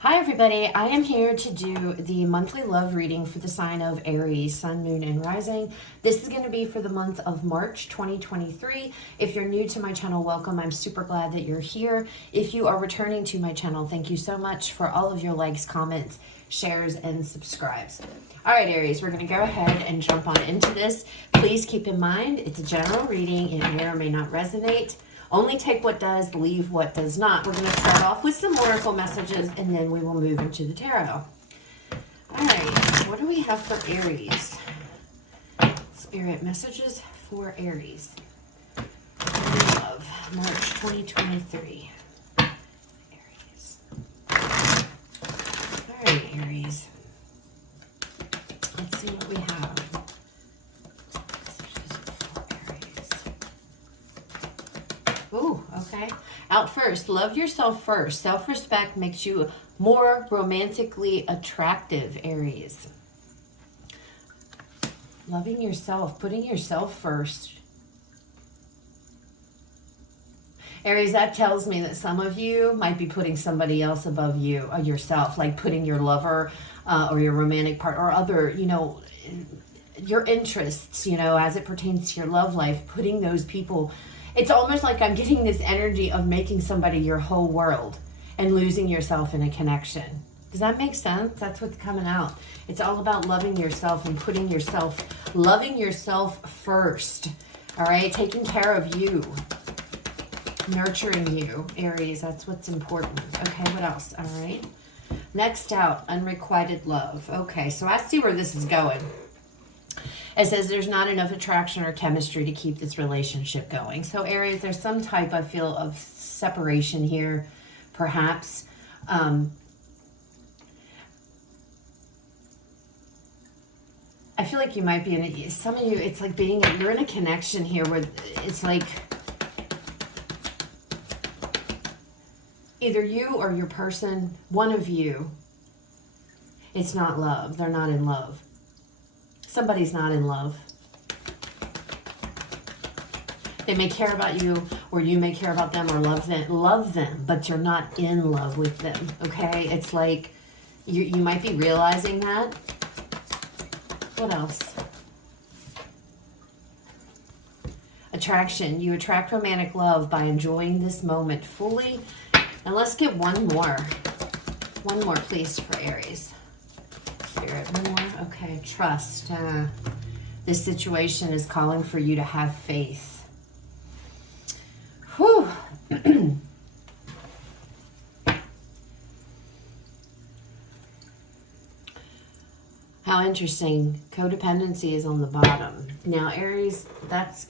Hi everybody, I am here to do the monthly love reading for the sign of Aries, Sun, Moon, and Rising. This is going to be for the month of March 2023. If you're new to my channel, welcome. I'm super glad that you're here. If you are returning to my channel, thank you so much for all of your likes, comments, shares, and subscribes. All right, Aries, we're going to go ahead and jump on into this. Please keep in mind, it's a general reading. It may or may not resonate. Only take what does, leave what does not. We're going to start off with some oracle messages, and then we will move into the tarot. All right, what do we have for Aries? Spirit messages for Aries. Love, March 2023. Aries. All right, Aries. Let's see what we have. Ooh, okay. Out first, love yourself first. Self-respect makes you more romantically attractive, Aries. Loving yourself, putting yourself first. Aries, that tells me that some of you might be putting somebody else above you, or yourself, like putting your lover or your romantic partner or other, your interests, as it pertains to your love life, putting those people. It's almost like I'm getting this energy of making somebody your whole world and losing yourself in a connection. Does that make sense? That's what's coming out. It's all about loving yourself and loving yourself first. All right? Taking care of you. Nurturing you, Aries. That's what's important. Okay, what else? All right. Next out, unrequited love. Okay, so I see where this is going. It says there's not enough attraction or chemistry to keep this relationship going. So Aries, there's some type, I feel, of separation here, perhaps. I feel like you might be in some of you, it's like you're in a connection here where it's like either you or your person, one of you, it's not love. They're not in love. Somebody's not in love. They may care about you, or you may care about them, or love them, but you're not in love with them, okay? It's like you might be realizing that. What else? Attraction. You attract romantic love by enjoying this moment fully. And let's get one more. One more, please, for Aries. Spirit, one more. Okay, trust. This situation is calling for you to have faith. Whew. How interesting. Codependency is on the bottom. Now, Aries,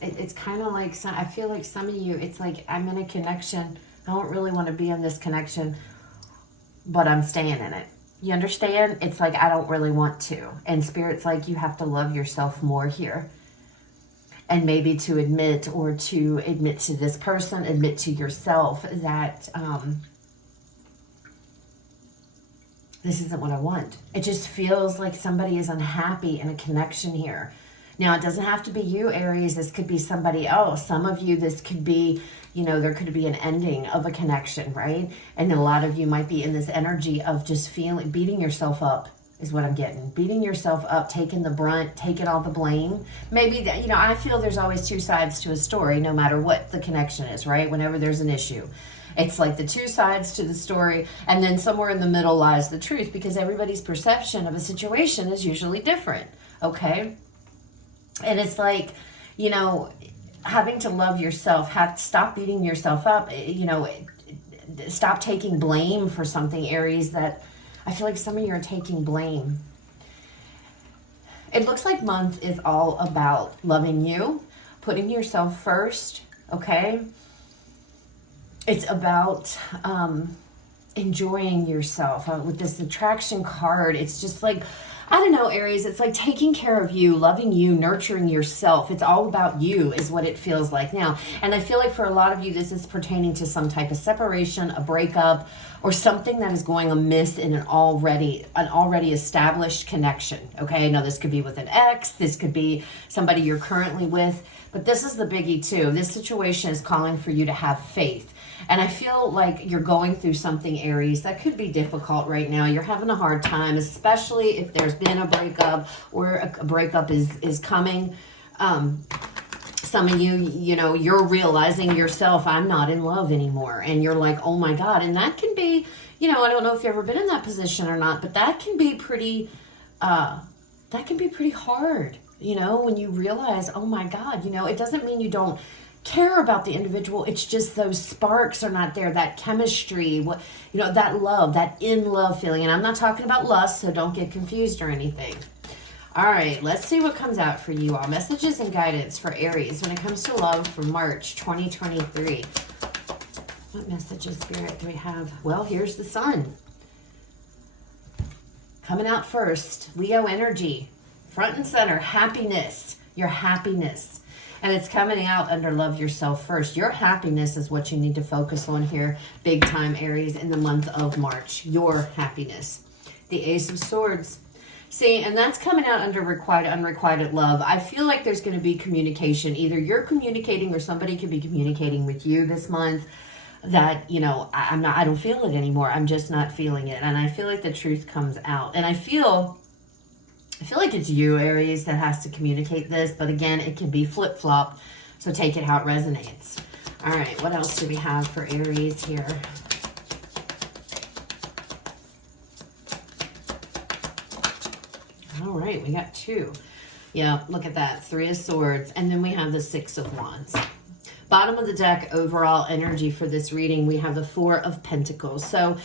it's kind of like, I feel like some of you, it's like I'm in a connection. I don't really want to be in this connection, but I'm staying in it. You understand? It's like, I don't really want to. And Spirit's like, you have to love yourself more here. And maybe to admit to this person, admit to yourself that this isn't what I want. It just feels like somebody is unhappy in a connection here. Now, it doesn't have to be you, Aries. This could be somebody else. Some of you, this could be, there could be an ending of a connection, right? And a lot of you might be in this energy of just beating yourself up is what I'm getting. Beating yourself up, taking the brunt, taking all the blame. Maybe, that I feel there's always two sides to a story, no matter what the connection is, right? Whenever there's an issue. It's like the two sides to the story, and then somewhere in the middle lies the truth, because everybody's perception of a situation is usually different, okay? And it's like, having to love yourself, stop beating yourself up, stop taking blame for something, Aries, that I feel like some of you are taking blame. It looks like month is all about loving you, putting yourself first, okay? It's about enjoying yourself. With this attraction card, it's just like, I don't know, Aries, it's like taking care of you, loving you, nurturing yourself. It's all about you is what it feels like now. And I feel like for a lot of you, this is pertaining to some type of separation, a breakup, or something that is going amiss in an already established connection. Okay, now this could be with an ex, this could be somebody you're currently with, but this is the biggie too. This situation is calling for you to have faith. And I feel like you're going through something, Aries, that could be difficult right now. You're having a hard time, especially if there's been a breakup or a breakup is coming. Some of you, you know, you're realizing yourself, I'm not in love anymore. And you're like, oh my God. And that can be, you know, I don't know if you've ever been in that position or not, but that can be pretty hard, you know, when you realize, oh my God, you know, it doesn't mean you don't care about the individual. It's just those sparks are not there, that chemistry, what, you know, that love, that in love feeling. And I'm not talking about lust, so don't get confused or anything. All right, let's see what comes out for you all. Messages and guidance for Aries when it comes to love for March 2023. What messages, Spirit, do we have? Well, here's the Sun. Coming out first, Leo energy. Front and center, happiness. Your happiness. And it's coming out under love yourself first. Your happiness is what you need to focus on here, big time, Aries, in the month of March. Your happiness. The Ace of Swords. See, and that's coming out under unrequited love. I feel like there's going to be communication. Either you're communicating or somebody could be communicating with you this month that, you know, I don't feel it anymore. I'm just not feeling it. And I feel like the truth comes out. And I feel like it's you, Aries, that has to communicate this. But again, it can be flip-flop. So take it how it resonates. All right, what else do we have for Aries here? All right, we got two. Yeah, look at that. 3 of Swords. And then we have the 6 of Wands. Bottom of the deck, overall energy for this reading, we have the 4 of Pentacles. So,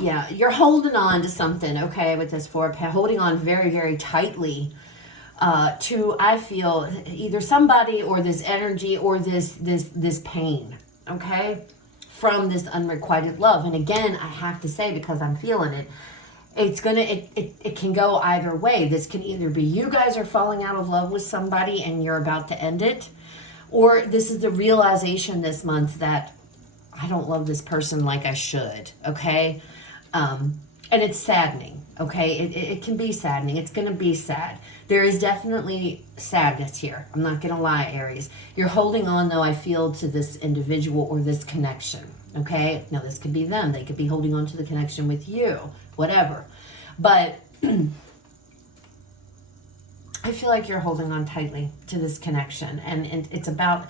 yeah, you're holding on to something, okay, with this 4, holding on very, very tightly to, I feel, either somebody or this energy or this pain, okay, from this unrequited love. And again, I have to say, because I'm feeling it, it can go either way. This can either be you guys are falling out of love with somebody and you're about to end it, or this is the realization this month that I don't love this person like I should, okay? And it's saddening, okay? It can be saddening. It's going to be sad. There is definitely sadness here. I'm not going to lie, Aries. You're holding on, though, I feel, to this individual or this connection, okay? Now, this could be them. They could be holding on to the connection with you, whatever. But I feel like you're holding on tightly to this connection. And it's about,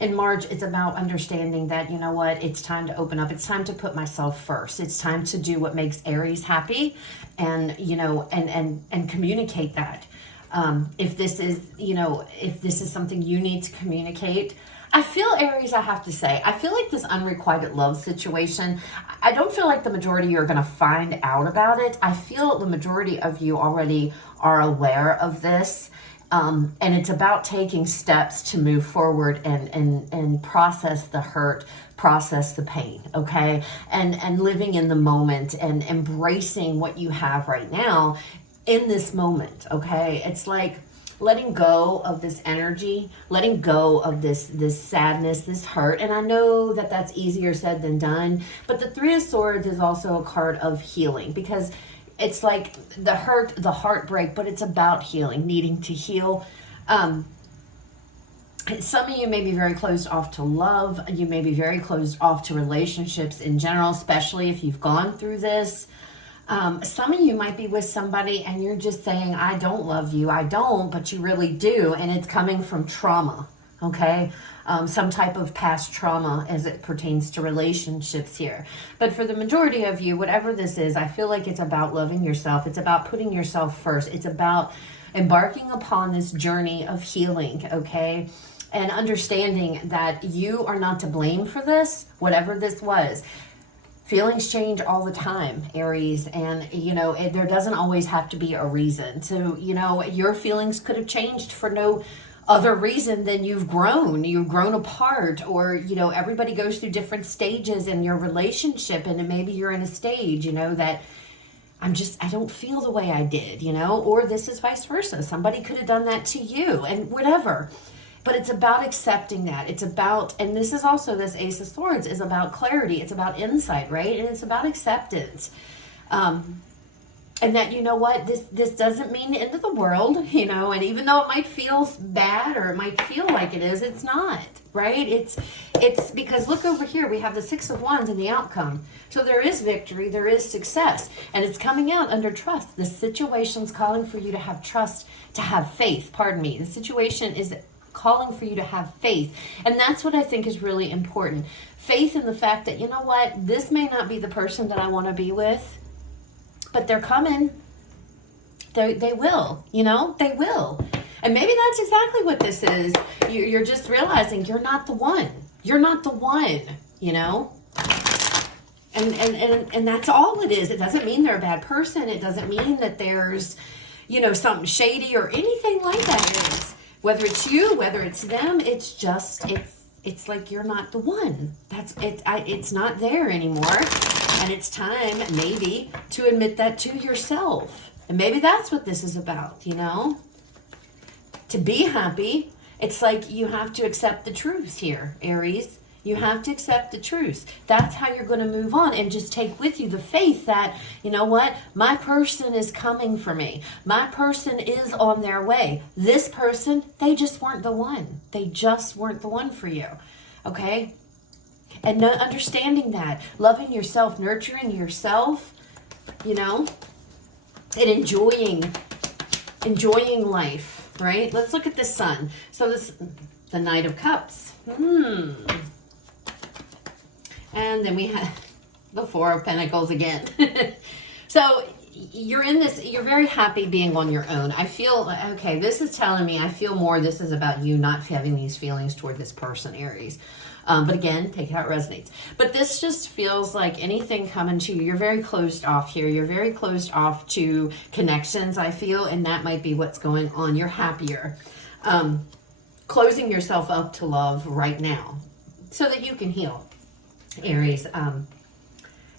in March, it's about understanding that, you know what, it's time to open up. It's time to put myself first. It's time to do what makes Aries happy and, you know, and communicate that. If this is, you know, if this is something you need to communicate, I feel, Aries, I have to say, I feel like this unrequited love situation, I don't feel like the majority of you are going to find out about it. I feel the majority of you already are aware of this. And it's about taking steps to move forward and process the hurt, process the pain, okay? And living in the moment and embracing what you have right now in this moment, okay? It's like letting go of this energy, letting go of this sadness, this hurt. And I know that that's easier said than done, but the 3 of Swords is also a card of healing, because it's like the hurt, the heartbreak, but it's about healing, needing to heal. Some of you may be very closed off to love. You may be very closed off to relationships in general, especially if you've gone through this. Some of you might be with somebody and you're just saying, I don't love you. I don't, but you really do. And it's coming from trauma, okay? Some type of past trauma as it pertains to relationships here. But for the majority of you, whatever this is, I feel like it's about loving yourself. It's about putting yourself first. It's about embarking upon this journey of healing, okay? And understanding that you are not to blame for this, whatever this was. Feelings change all the time, Aries, and, you know, there doesn't always have to be a reason. So, you know, your feelings could have changed for no other reason than you've grown apart, or, you know, everybody goes through different stages in your relationship, and maybe you're in a stage, you know, that I don't feel the way I did, you know, or this is vice versa. Somebody could have done that to you, and whatever. But it's about accepting that. It's about, and this is also, this Ace of Swords is about clarity. It's about insight, right? And it's about acceptance. And that, you know what, this doesn't mean the end of the world, you know, and even though it might feel bad or it might feel like it is, it's not, right? It's because look over here, we have the Six of Wands and the outcome. So there is victory, there is success, and it's coming out under trust. The situation's calling for you to have trust, to have faith, pardon me. The situation is calling for you to have faith. And that's what I think is really important. Faith in the fact that, you know what, this may not be the person that I want to be with, but they're coming. They will, you know, they will. And maybe that's exactly what this is. You're just realizing you're not the one. You're not the one, you know. And that's all it is. It doesn't mean they're a bad person. It doesn't mean that there's, you know, something shady or anything like that is. Whether it's you, whether it's them, it's just, it's like you're not the one. That's it. It's not there anymore. And it's time, maybe, to admit that to yourself. And maybe that's what this is about, you know? To be happy, it's like you have to accept the truth here, Aries. You have to accept the truth. That's how you're going to move on and just take with you the faith that, you know what? My person is coming for me. My person is on their way. This person, they just weren't the one. They just weren't the one for you, okay? And understanding that, loving yourself, nurturing yourself, you know, and enjoying life, right? Let's look at the Sun. So the Knight of Cups. And then we have the Four of Pentacles again. So you're in this, you're very happy being on your own. I feel, okay, this is telling me, I feel more this is about you not having these feelings toward this person, Aries. But again, take how it resonates. But this just feels like anything coming to you. You're very closed off here. You're very closed off to connections, I feel. And that might be what's going on. You're happier. Closing yourself up to love right now so that you can heal, Aries.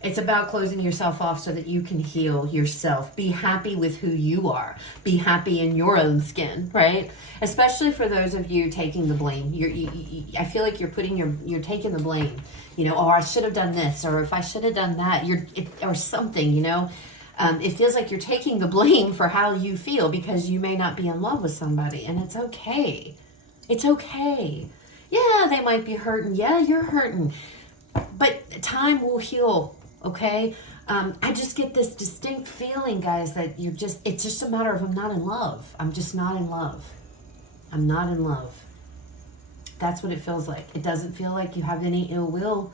It's about closing yourself off so that you can heal yourself. Be happy with who you are. Be happy in your own skin, right? Especially for those of you taking the blame. I feel like you're taking the blame. You know, oh, I should have done this, or if I should have done that, or something. You know, it feels like you're taking the blame for how you feel because you may not be in love with somebody, and it's okay. It's okay. Yeah, they might be hurting. Yeah, you're hurting, but time will heal. Okay, I just get this distinct feeling, guys, that it's just a matter of I'm not in love. I'm just not in love. I'm not in love. That's what it feels like. It doesn't feel like you have any ill will.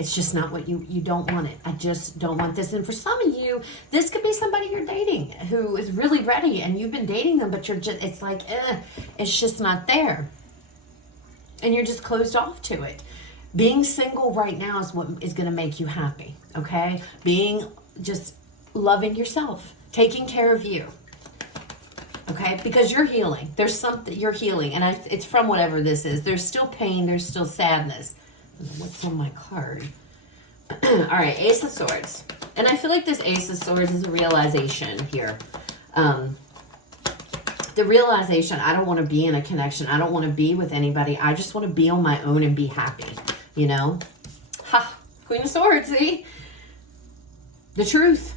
It's just not what you don't want it. I just don't want this. And for some of you, this could be somebody you're dating who is really ready and you've been dating them, but it's like, it's just not there. And you're just closed off to it. Being single right now is what is going to make you happy, okay? Just loving yourself, taking care of you, okay? Because you're healing. There's something, you're healing, and it's from whatever this is. There's still pain, there's still sadness. What's on my card? All right, Ace of Swords. And I feel like this Ace of Swords is a realization here. The realization, I don't want to be in a connection. I don't want to be with anybody. I just want to be on my own and be happy. You know, Queen of Swords, see? The truth.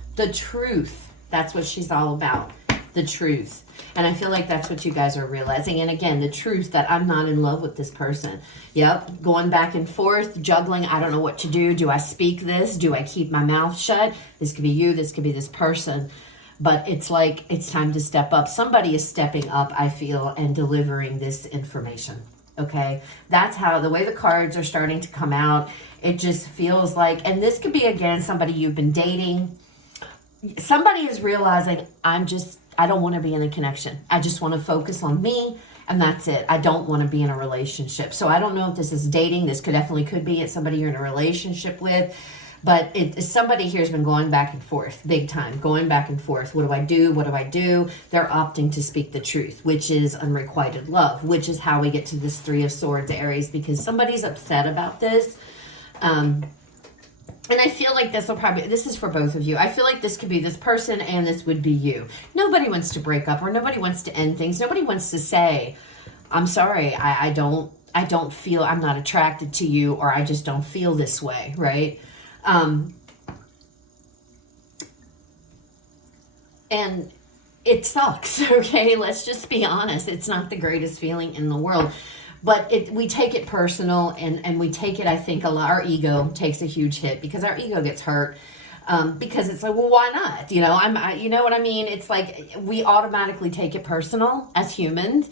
That's what she's all about. The truth. And I feel like that's what you guys are realizing. And again, the truth that I'm not in love with this person. Yep, going back and forth, juggling. I don't know what to do. Do I speak this? Do I keep my mouth shut? This could be you. This could be this person. But it's like, it's time to step up. Somebody is stepping up, I feel, and delivering this information. Okay, that's how, the way the cards are starting to come out, it just feels like, and this could be, again, somebody you've been dating. Somebody is realizing, I don't want to be in a connection. I just want to focus on me, and that's it. I don't want to be in a relationship. So I don't know if this is dating. This could be it's somebody you're in a relationship with. But somebody here has been going back and forth, big time, going back and forth. What do I do? What do I do? They're opting to speak the truth, which is unrequited love, which is how we get to this Three of Swords, Aries, because somebody's upset about this. And I feel like this is for both of you. I feel like this could be this person and this would be you. Nobody wants to break up or nobody wants to end things. Nobody wants to say, I'm sorry, I don't feel, I'm not attracted to you, or I just don't feel this way, right? And it sucks, okay? Let's just be honest. It's not the greatest feeling in the world. But we take it personal, and we take it, I think, a lot. Our ego takes a huge hit because our ego gets hurt. Because it's like, well, why not? You know, you know what I mean? It's like we automatically take it personal as humans,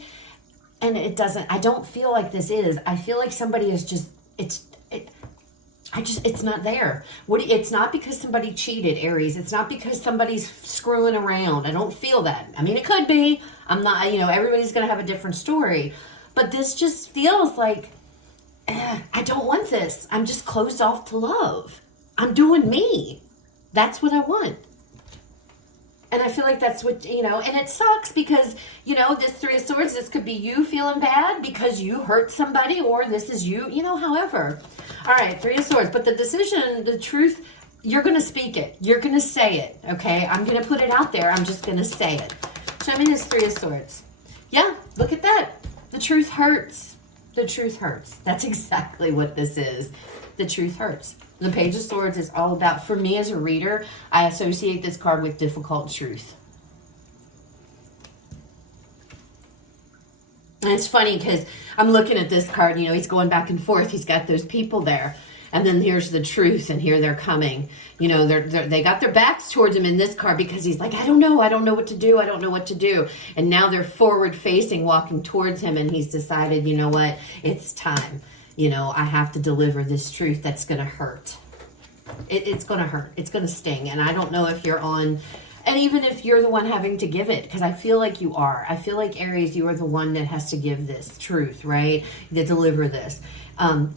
and it doesn't. I don't feel like this is. I feel like somebody is just. It's not there. It's not because somebody cheated, Aries. It's not because somebody's screwing around. I don't feel that. I mean, it could be. I'm not. You know, everybody's gonna have a different story, but this just feels like I don't want this. I'm just closed off to love. I'm doing me. That's what I want. And I feel like that's what, you know, and it sucks because, you know, this Three of Swords, this could be you feeling bad because you hurt somebody, or this is you, you know, however. All right, Three of Swords. But the decision, the truth, you're going to speak it. You're going to say it, okay? I'm going to put it out there. I'm just going to say it. Show me this Three of Swords. Yeah, look at that. The truth hurts. The truth hurts. That's exactly what this is. The truth hurts. The Page of Swords is all about, for me as a reader, I associate this card with difficult truth. And it's funny because I'm looking at this card, you know, he's going back and forth. He's got those people there. And then here's the truth, and here they're coming. You know, they got their backs towards him in this card because he's like, I don't know what to do. I don't know what to do. And now they're forward facing, walking towards him, and he's decided, you know what, it's time. You know, I have to deliver this truth that's going to hurt. It's going to hurt. It's going to sting. And I don't know if you're on, and even if you're the one having to give it, because I feel like you are. I feel like, Aries, you are the one that has to give this truth, right? To deliver this.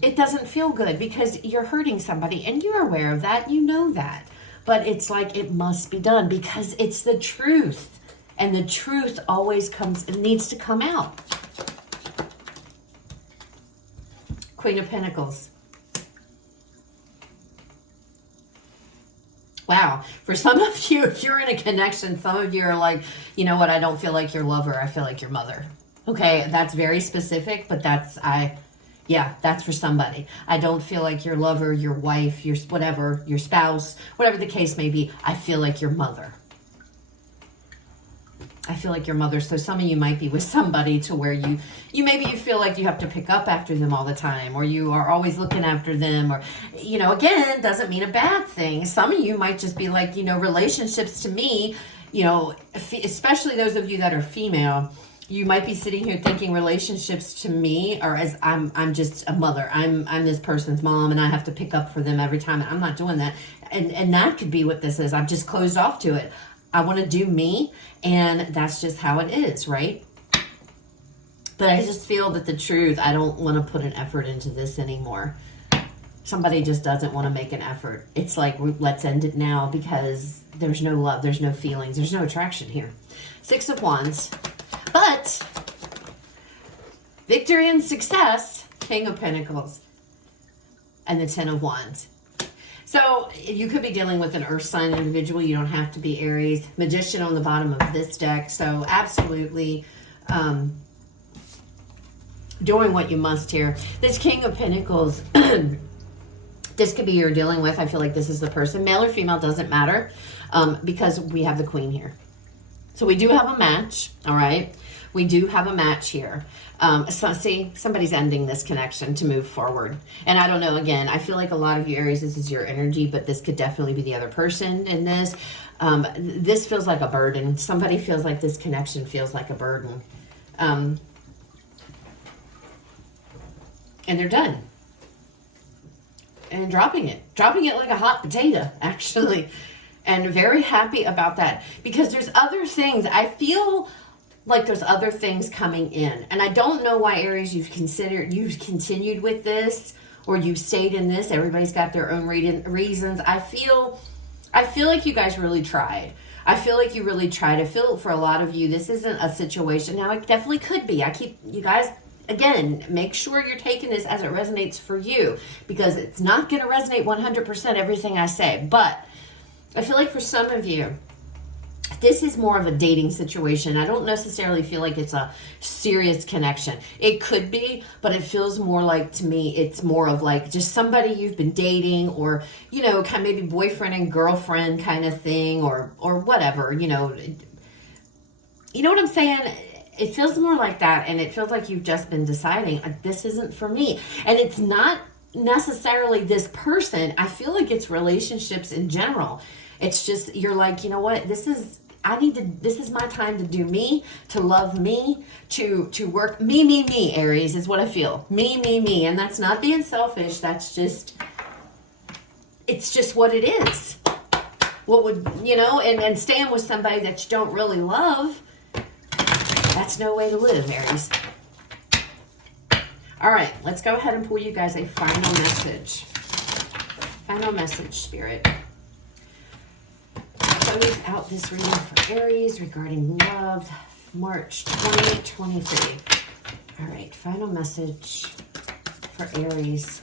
It doesn't feel good because you're hurting somebody, and you're aware of that. You know that. But it's like it must be done because it's the truth. And the truth always comes, it needs to come out. Queen of Pentacles. Wow. For some of you, if you're in a connection, some of you are like, you know what, I don't feel like your lover. I feel like your mother. Okay, that's very specific, but that's for somebody. I don't feel like your lover, your wife, your whatever, your spouse, whatever the case may be. I feel like your mother. I feel like your mother. So some of you might be with somebody to where you maybe you feel like you have to pick up after them all the time, or you are always looking after them, or, you know, again, doesn't mean a bad thing. Some of you might just be like, you know, relationships to me, you know, especially those of you that are female, you might be sitting here thinking relationships to me are as I'm just a mother. I'm this person's mom, and I have to pick up for them every time. I'm not doing that. And that could be what this is. I'm just closed off to it. I want to do me, and that's just how it is, right? But I just feel that the truth, I don't want to put an effort into this anymore. Somebody just doesn't want to make an effort. It's like, let's end it now because there's no love, there's no feelings, there's no attraction here. Six of Wands. But victory and success, King of Pentacles, and the Ten of Wands. So you could be dealing with an earth sign individual. You don't have to be Aries. Magician on the bottom of this deck. So absolutely doing what you must here. This King of Pentacles, this could be you're dealing with. I feel like this is the person. Male or female, doesn't matter, because we have the Queen here. So we do have a match, all right? We do have a match here. So see, somebody's ending this connection to move forward. And I don't know, again, I feel like a lot of you Aries, this is your energy, but this could definitely be the other person in this. This feels like a burden. Somebody feels like this connection feels like a burden. And they're done. And dropping it like a hot potato, actually. And very happy about that, because there's other things. I feel like there's other things coming in, and I don't know why, Aries, you've continued with this, or you've stayed in this. Everybody's got their own reasons. I feel like you guys really tried. I feel like you really tried. I feel for a lot of you, this isn't a situation. Now, it definitely could be. You guys, again, make sure you're taking this as it resonates for you, because it's not going to resonate 100% everything I say. But I feel like for some of you, This is more of a dating situation. I don't necessarily feel like it's a serious connection. It could be, but it feels more like, to me, it's more of like just somebody you've been dating, or, you know, kind of maybe boyfriend and girlfriend kind of thing, or whatever, you know. You know what I'm saying? It feels more like that, and it feels like you've just been deciding, this isn't for me. And it's not necessarily this person. I feel like it's relationships in general. It's just, you're like, you know what, this is my time to do me, to love me, to work me, Aries, is what I feel. Me. And that's not being selfish. That's just, it's just what it is. What would, you know, and staying with somebody that you don't really love, that's no way to live, Aries. All right, let's go ahead and pull you guys a final message. Final message, Spirit. Close out this reading for Aries regarding love, March 2023. All right, final message for Aries.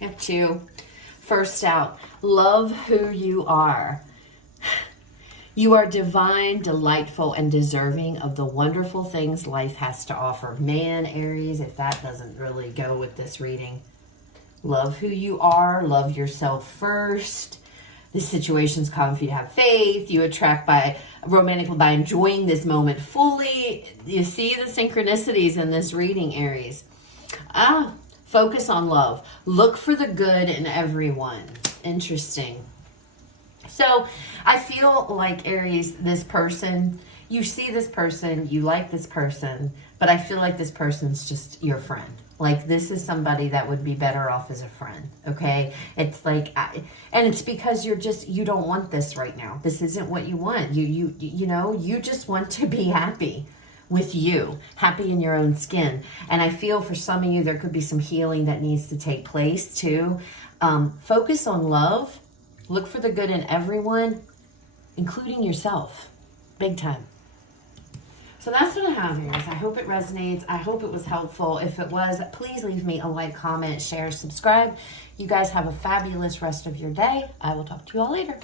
I have two. First out, love who you are. You are divine, delightful, and deserving of the wonderful things life has to offer. Man, Aries, if that doesn't really go with this reading. Love who you are. Love yourself first. This situation's calling for you to have faith. You attract romantically by enjoying this moment fully. You see the synchronicities in this reading, Aries. Focus on love. Look for the good in everyone. Interesting. So I feel like, Aries, this person, you see this person, you like this person, but I feel like this person's just your friend. Like, this is somebody that would be better off as a friend, okay? It's like, and it's because you don't want this right now. This isn't what you want. You know, you just want to be happy with you, happy in your own skin. And I feel for some of you, there could be some healing that needs to take place too. Focus on love. Look for the good in everyone, including yourself. Big time. So that's what I have here. I hope it resonates. I hope it was helpful. If it was, please leave me a like, comment, share, subscribe. You guys have a fabulous rest of your day. I will talk to you all later.